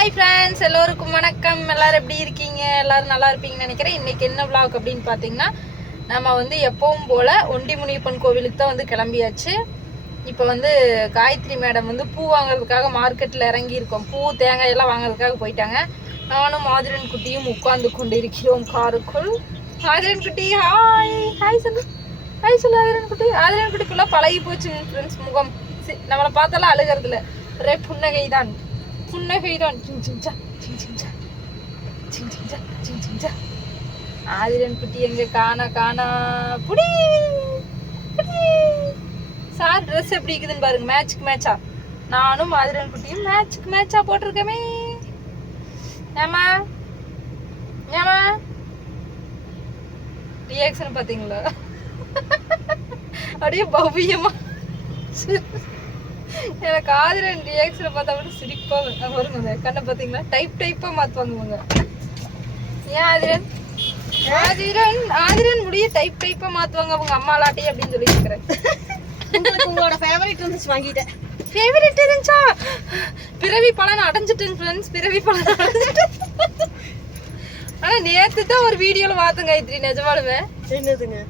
Hi friends எல்லோருக்கும் வணக்கம். எல்லோரும் எப்படி இருக்கீங்க? எல்லோரும் நல்லா இருப்பீங்கன்னு நினைக்கிறேன். இன்றைக்கி என்ன விளாக் அப்படின்னு பார்த்தீங்கன்னா நம்ம வந்து எப்பவும் போல் ஒண்டி முனியப்பன் கோவிலுக்கு தான் வந்து கிளம்பியாச்சு. இப்போ வந்து காயத்ரி மேடம் வந்து பூ வாங்குறதுக்காக மார்க்கெட்டில் இறங்கி இருக்கோம். பூ தேங்காய் எல்லாம் வாங்குறதுக்காக போயிட்டாங்க. நானும் மாதிரன் குட்டியும் உட்கார்ந்து கொண்டு இருக்கிறோம் காருக்குள். மாதிரன் குட்டி ஹாய் ஹாய் சொல்லு. ஹாய் சொல்லு ஆதிரன் குட்டி. ஆதிரன் குட்டிக்குள்ளே பழகி போச்சு ஃப்ரெண்ட்ஸ் முகம். சி- நம்மளை பார்த்தாலும் அழுகிறது ஒரே புன்னகை தான் புன்னகை தான் சிங் சிங் சா, சிங் சிங் சா, சிங் சிங் சா, சிங் சிங் சா. ஆதிரன் குட்டி எங்க காணா காணா. புடி புடி. சார் ட்ரெஸ் எப்படி இருக்குதுன்னு பாருங்க. மேட்ச்க்கு மேட்சா நானும் ஆதிரன் குட்டியும் மேட்ச்க்கு மேட்சா போட்டிருக்கமே. ஏமா ஏமா ரியாக்ஷன் பார்த்தீங்களா? அப்படியே பவ்யமா. எனக்கு ஆதிரன் ரியாக்ஷனை பார்த்தா கூட சிரிப்பா வரும். வருங்க கண்ணை பாத்தீங்களா டைப் டைப்பா மாத்துவாங்க இவங்க ஏன் ஆதிரன்? ஆதிரன் ஆதிரன் முடிய டைப் டைப்பா மாத்துவாங்க அவங்க அம்மாலாட்டி அப்படின்னு சொல்லி இருக்கிறேன் உங்களோட ஃபேவரட் இருந்துச்சு வாங்கிட்டேன். ஃபேவரட் இருந்துச்சா பிறவி பலன் அடைஞ்சிட்டேன் ஃப்ரெண்ட்ஸ் பிறவி பலன் அடைஞ்சிட்டேன். ஆனா நேத்து தான் ஒரு வீடியோல பார்த்தேன் காயத்ரி நிஜமாலுமே. என்னதுங்க?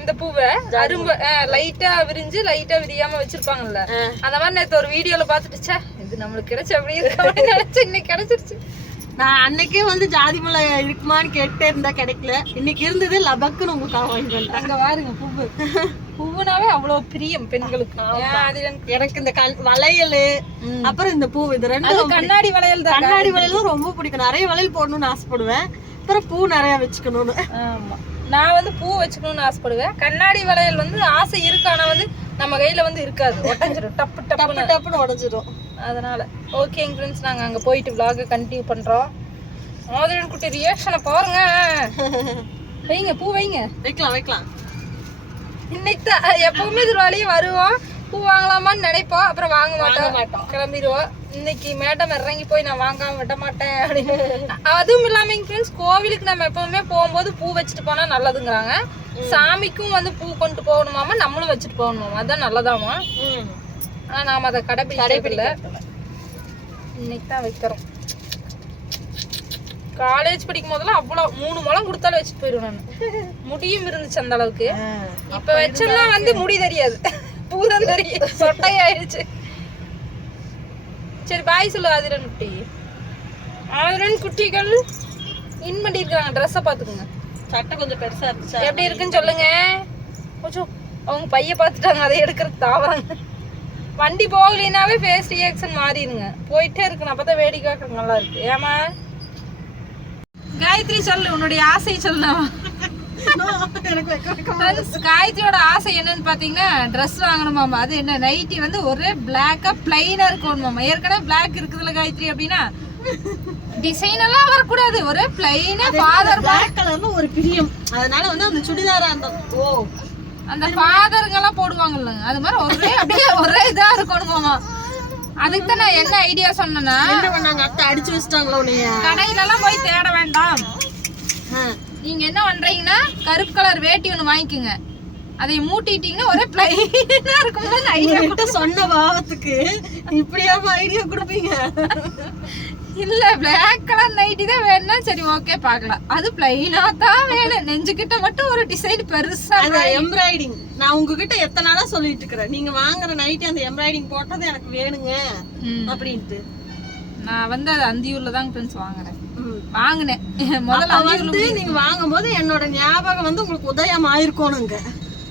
இந்த பூவை அரும்பு லைட்டா விரிஞ்சு லைட்டா விரியாம வச்சிருப்பாங்கல்ல. அந்த மாதிரி நேத்து ஒரு வீடியோல பார்த்துட்டு ச்சே இது நம்மளுக்கு கிடைச்ச அப்படி இருக்கு நினைச்சு இன்னைக்கு கிடைச்சிருச்சு. நான் அன்னைக்கே வந்து ஜாதி மலை இருக்குமான்னு கேட்டே இருந்தா கிடைக்கல. இன்னைக்கு இருந்தது லபக்குன்னு உங்களுக்காக வாங்கி வந்துட்டேன். அங்க பாருங்க பூவு. பூவுனாவே அவ்வளவு பிரியம் பெண்களுக்கு. எனக்கு இந்த வளையல். அப்புறம் இந்த பூ இது அது ரெண்டும் கண்ணாடி வளையல் தான். கண்ணாடி வளையலும் ரொம்ப பிடிக்கும். நிறைய வளையல் போடணும்னு ஆசைப்படுவேன். அப்புறம் பூ நிறைய வச்சுக்கணும்னு. ஆமா. நான் வந்து பூ வச்சுக்கணும்னு ஆசைப்படுவேன். கண்ணாடி வளையல் வந்து ஆசை இருக்கு ஆனா வந்து நம்ம கையில வந்து இருக்காது. ஒட்டஞ்சிரும் டப்பு டப்பு டப்புன்னு உடஞ்சிரும். அதனால. ஓகேங்க ஃப்ரெண்ட்ஸ் நாங்க அங்க போயிட்டு vlog கண்டினியூ பண்றோம். ஆதிரன் குட்டி ரியாக்ஷனை பாருங்க. வைங்க பூ வைங்க. வைக்கலாம் வைக்கலாம். இன்னைக்கு தான் எப்பவுமே வழியே வருவோம். பூ வாங்கலாமான்னு நினைப்போம். அப்புறம் வாங்க மாட்டோம். மாட்டோம். கிளம்பிடுவோம். இன்னைக்கு மேடம் இறங்கி போய் நான் வாங்காம விட மாட்டேன் அப்படின்னு. அதுவும் இல்லாம ஃப்ரெண்ட்ஸ் கோவிலுக்கு நம்ம எப்பவுமே போகும்போது பூ வச்சுட்டு போனா நல்லதுங்கிறாங்க. சாமிக்கும் வந்து பூ கொண்டு போகணுமாமா? நம்மளும் வச்சுட்டு போகணுமாமா? அதான் நல்லதாமா? ஆனா நாம அதை கடைபிடிக்கல இன்னைக்கு தான் வைக்கிறோம். காலேஜ் படிக்கும் போதெல்லாம் அவ்வளவு மூணு முழம் கொடுத்தாலும் வச்சுட்டு போயிடுவேன் நான். முடியும் இருந்துச்சு அந்த அளவுக்கு. இப்ப வச்செல்லாம் வந்து முடி தெரியாது. பூதான் தெரியும். சொட்டை ஆயிடுச்சு சரி பாய் சொல்லு ஆதிரன் குட்டி. ஆதிரன் குட்டிகள் இன் பண்ணிருக்காங்க ட்ரெஸ்ஸை பாத்துக்கோங்க சட்டை கொஞ்சம் பெருசா இருந்துச்சா? எப்படி இருக்குன்னு சொல்லுங்க. கொஞ்சம் அவங்க பைய பார்த்துட்டாங்க அதை எடுக்கிறது தாவறாங்க. வண்டி போகலினாவே ஃபேஸ் ரியாக்ஷன் மாறிடுங்க. போயிட்டே இருக்கணும் அப்பதான் வேடிக்கை பார்க்கறது நல்லா இருக்கு. ஏமா காயத்ரி சொல்லு உன்னுடைய ஆசை சொல்லு காயத்ரியோட ஆசை என்னன்னு பாத்தீங்கன்னா Dress வாங்கணுமாமா அது என்ன நைட்டி வந்து ஒரே பிளாக்கா பிளைனா இருக்கணுமாமா ஏற்கனவே பிளாக் இருக்குதுல காயத்ரி அப்படின்னா. டிசைன் எல்லாம் வரக்கூடாது. ஒரே பிளைனா ஃபாதர் பிளாக் கலர்ல ஒரு பிரியம். அதனால வந்து அந்த சுடிதாரா அந்த ஓ. அந்த ஃபாதருங்க எல்லாம் போடுவாங்கல்ல. அது மாதிரி ஒரே அப்படியே ஒரே இதா இருக்கணுமாமா அதுக்கு தான் நான் என்ன ஐடியா சொன்னேன்னா என்ன பண்ணாங்க? அத்தை அடிச்சு வச்சிட்டாங்களோ கடையில எல்லாம் போய் தேட வேண்டாம். ஆ. நீங்க என்ன பண்றீங்கன்னா கருப்பு கலர் வேட்டி ஒண்ணு வாங்கிக்கோங்க. அதை மூட்டிட்டீங்கன்னா ஒரே பிளைனா இருக்கும்போது ஐடியா உங்ககிட்ட சொன்ன பாவத்துக்கு. இப்படியா ஐடியா கொடுப்பீங்க? இல்ல பிளாக் கலர் நைட்டி தான் வேணும்னா சரி ஓகே பார்க்கலாம். அது பிளைனா தான் வேணும். நெஞ்சுக்கிட்ட மட்டும் ஒரு டிசைன் பெருசா எம்ப்ராய்டிங் நான் உங்ககிட்ட எத்தனை நாளா சொல்லிட்டு இருக்கிறேன். நீங்க வாங்குற நைட்டி அந்த எம்ப்ராய்டிங் போட்டது எனக்கு வேணுங்க. அப்படின்ட்டு. நான் வந்து அது அந்தியூர்ல தான் ஃப்ரெண்ட்ஸ் வாங்குறேன். வாங்கினேன். முதல்ல வந்து நீங்க வாங்கும் போது என்னோட ஞாபகம் வந்து உங்களுக்கு உதயம் ஆயிருக்கணுங்க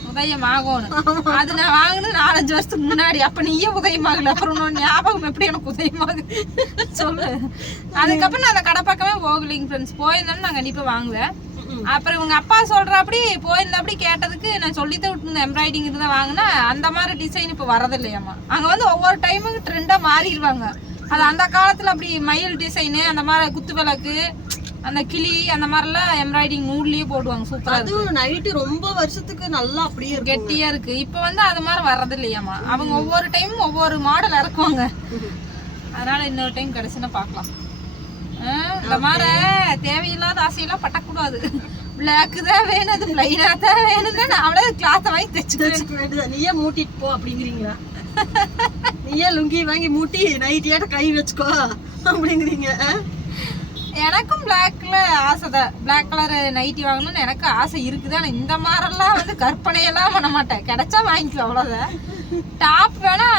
உதயம் ஆகணும் அது நான் வாங்கினது நாலஞ்சு வருஷத்துக்கு முன்னாடி. அப்ப நீயே உதயமாகல? அப்புறம் உன்னோட ஞாபகம் எப்படி எனக்கு உதயமாகுது சொல்லு. அதுக்கப்புறம் நான் அந்த கடை பக்கமே போகலைங்க ஃப்ரெண்ட்ஸ் போயிருந்தாலும் நான் கண்டிப்பா வாங்குவேன் ம். அப்புறம் இவங்க அப்பா சொல்றாப்படி போயிருந்தபடி கேட்டதுக்கு நான் சொல்லித்தான் விட்டு எம்ப்ராய்டிங் இருந்தா வாங்கினா அந்த மாதிரி டிசைன் இப்போ வரதில்லையாமா அங்க வந்து ஒவ்வொரு டைமும் ட்ரெண்டா மாறிடுவாங்க. அது அந்த காலத்துல அப்படி மயில் டிசைனு அந்த மாதிரி குத்து விளக்கு அந்த கிளி அந்த மாதிரிலாம் எம்ப்ராய்டிங் நூல்லயே போடுவாங்க. சூப்பரா அதுவும் நைட்டு ரொம்ப வருஷத்துக்கு நல்லா அப்படியே கெட்டியா இருக்கு. இப்ப வந்து அது மாதிரி வர்றது இல்லையாமா அவங்க ஒவ்வொரு டைமும் ஒவ்வொரு மாடல் இறக்குவாங்க. அதனால இன்னொரு டைம் கிடைச்சுன்னா பார்க்கலாம். இந்த மாதிரி தேவையில்லாத ஆசையெல்லாம் பட்டக்கூடாது பிளாக் தான் வேணும் அது பிளைனா தான் வேணும்னா நான் அவளே கிளாத்தை வாங்கி தைச்சுக்குவேன். வச்சுக்க வேண்டியது நீயே மூட்டிட்டு போ அப்படிங்கிறீங்களா? நீயே லுங்கி வாங்கி மூட்டி நைட்டியாட்ட கை வச்சுக்கோ அப்படிங்கிறீங்க? எனக்கும் பிளாக்ல ஆசை தான். பிளாக் கலர் நைட்டி வாங்கணும்னு எனக்கு ஆசை இருக்குது. ஆனா இந்த மாதிரிலாம் வந்து கற்பனையெல்லாம் பண்ண மாட்டேன். கிடைச்சா வாங்கிக்குவேன் அவ்வளோதான் டாப் வேணா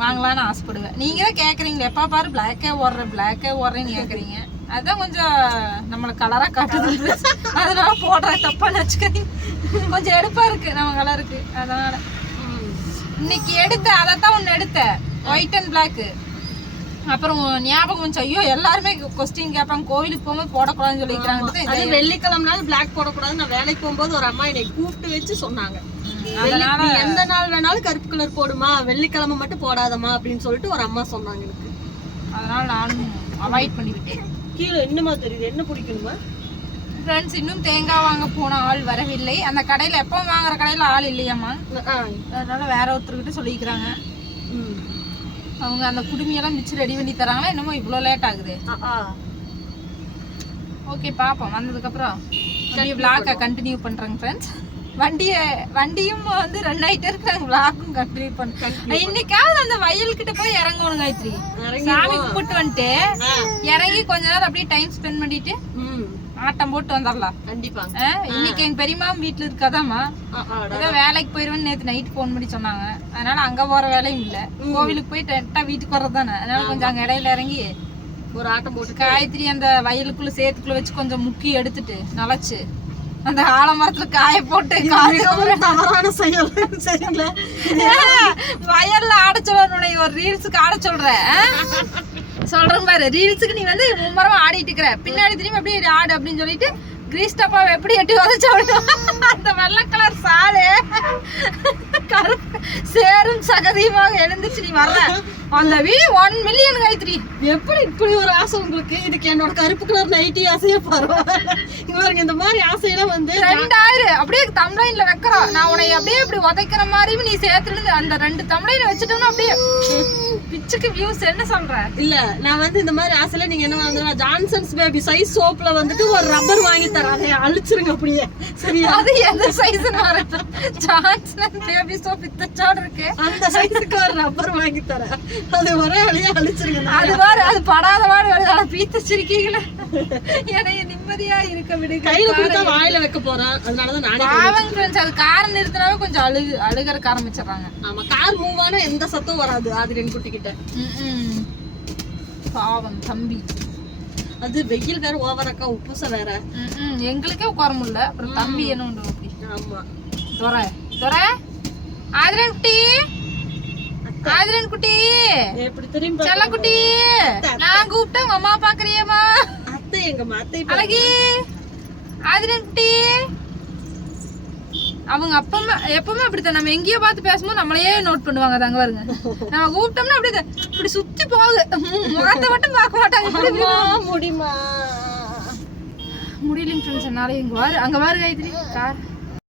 வாங்கலாம்னு ஆசைப்படுவேன். நீங்க தான் கேக்குறீங்களே எப்பா பாரு பிளாக்கே ஓடுற பிளாக்கே ஓடுறேன்னு கேக்குறீங்க. அதான் கொஞ்சம் நம்மளை கலரா காட்டுது. அதனால போடுற தப்பா நினச்சிக்கிறீங்க கொஞ்சம் எடுப்பா இருக்கு நம்ம கலருக்கு அதனால. இன்னைக்கு எடுத்த அதைத்தான் ஒன்று எடுத்தேன் ஒயிட் அண்ட் பிளாக் அப்புறம் ஞாபகம் வந்துச்சு. ஐயோ எல்லாருமே கொஸ்டின் கேட்பாங்க. கோவிலுக்கு போகும்போது போடக்கூடாதுன்னு சொல்லிக்கிறாங்க. அது வெள்ளிக்கிழமை பிளாக் போடக்கூடாது நான் வேலைக்கு போகும்போது ஒரு அம்மா என்னை கூப்பிட்டு வச்சு சொன்னாங்க. எந்த நாள் வேணாலும் கருப்பு கலர் போடுமா? வெள்ளிக்கிழமை மட்டும் போடாதம்மா அப்படின்னு சொல்லிட்டு ஒரு அம்மா சொன்னாங்க எனக்கு. அதனால நானும் அவாய்ட் பண்ணிவிட்டேன். கீழே என்னமா தெரியுது? என்ன பிடிக்கணுமா ஃப்ரெண்ட்ஸ் இன்னும் தேங்காய் வாங்க போன ஆள் வரவில்லை. அந்த கடையில எப்போ வாங்குற கடையில ஆள் இல்லையாம்மா. அதனால வேற ஒருத்தர்கிட்ட சொல்லிக்கிறாங்க. ம். அவங்க அந்த குடுமியெல்லாம் மிச்சு ரெடி பண்ணி தராங்களா? என்னமோ இவ்வளோ லேட் ஆகுது. ஓகே பாப்போம். வந்ததுக்கப்புறம் அப்படியே விளாக்கை கண்டினியூ பண்ணுறேங்க ஃப்ரெண்ட்ஸ் வண்டியை வண்டியும் வந்து ரன் ஆகிட்டே இருக்கு விளாக்கும் கண்டினியூ பண்ணுறோம் இன்னைக்காவது அந்த வயல்கிட்ட போய் இறங்கணும் காயத்ரி. சாமி கும்பிட்டு வந்துட்டு இறங்கி கொஞ்ச நேரம் அப்படியே டைம் ஸ்பெண்ட் பண்ணிட்டு. ஆட்டம் போட்டு வந்துடலாம். கண்டிப்பாங்க ஆ, இன்னைக்கு என் பெரியம்மா வீட்டுல ஆ, ஏதோ வேலைக்கு போயிருவேன்னு நேத்து நைட் ஃபோன் பண்ணி சொன்னாங்க. அதனால அங்க போற வேலையும் இல்ல. கோவிலுக்கு போய் டெட்டா வீட்டுக்கு வர்றது தானே அதனால கொஞ்சம் அங்க இடையில இறங்கி ஒரு ஆட்டம் போட்டு காயத்ரி அந்த வயலுக்குள்ள சேத்துக்குள்ள வச்சு கொஞ்சம் முக்கி எடுத்துட்டு நனைச்சு அந்த ஆலமரத்துல காய போட்டு தவறான செயல். சரிங்களா? வயல்ல ஆட சொல்ல ஒரு ரீல்ஸுக்கு ஆட சொல்றேன். சொல்றேன் பாரு ரீல்ஸுக்கு நீ வந்து மும்மரமா ஆடிட்டு இருக்கிற. பின்னாடி திரும்பி அப்படியே ஆடு அப்படின்னு சொல்லிட்டு கிரீஸ் டப்பாவை எப்படி எட்டி உதச்ச அந்த வெள்ளை கலர் சாலு கருப்பு சேரும் சகதியுமாக எழுந்துச்சு நீ வர்ற. அந்த வீ ஒன் மில்லியன் காயத்ரி. எப்படி இப்படி ஒரு ஆசை உங்களுக்கு? இதுக்கு என்னோட கருப்பு கலர் நைட்டி ஆசையே பரவாயில்ல. இங்க பாருங்க இந்த மாதிரி ஆசையெல்லாம் வந்து ரெண்டாயிரம். அப்படியே தம்ளைன்ல வைக்கிறோம் நான் உன்னை அப்படியே இப்படி உதைக்கிற மாதிரி நீ சேர்த்துருந்து அந்த ரெண்டு தம்ளைன் வச்சுட்டோம்னா அப்படியே பிச்சுக்கு வியூஸ் என்ன சொல்ற? இல்ல நான் வந்து இந்த மாதிரி ஆசையில நீங்க என்ன வாங்குறா ஜான்சன்ஸ் பேபி சைஸ் சோப்ல வந்துட்டு ஒரு ரப்பர் வாங்கி தரேன். அதை அழிச்சிருங்க அப்படியே. சரியா? அது எந்த சைஸ் ஜான்சன் பேபி சோப் இத்தச்சோடு இருக்கு அந்த சைஸுக்கு ஒரு ரப்பர் வாங்கி தரேன். அது ஒரே வழியா அழிச்சிருங்க அது பாரு அது படாத பாடு வருது. அதை பீத்த சிரிக்கீங்களே என்னைய நிம்மதியா இருக்க விடுங்க கையில கொடுத்தா வாயில வைக்க போறேன். அதனாலதான் நானே பாவங்க அது காரம் நிறுத்தினாவே கொஞ்சம் அழுகு அழுகறக்கு ஆரம்பிச்சிடுறாங்க. ஆமா கார் மூவ் ஆனா எந்த சத்தம் வராது ஆதிரன் குட்டி கிட்ட. பாவம் தம்பி. அது வெயில் வேற ஓவராக்கா உப்புச வேற. எங்களுக்கே உட்கார முடியல. அப்புறம் தம்பி என்ன அப்படி? ஆமா. துறை துறை ஆதிரன் குட்டி. ஆதிரன் குட்டி. செல்ல குட்டி. நான் கூப்பிட்டேன் உங்க அம்மா பாக்குறியம்மா அத்தை எங்க அத்தை அழகி. ஆதிரன் குட்டி. அவங்க அப்பமா எப்பவுமே அப்படித்தான். நம்ம எங்கேயோ பார்த்து பேசும்போது நம்மளையே நோட் பண்ணுவாங்க தாங்க பாருங்க. நம்ம கூப்பிட்டோம்னா அப்படியே இப்படி சுத்தி போகுது. முகத்தை மட்டும் பார்க்க மாட்டாங்க. முடியுமா? முடியலைங்க ஃப்ரெண்ட்ஸ் என்னால இங்க வாரு. அங்க வாரு காயத்ரி. கார்.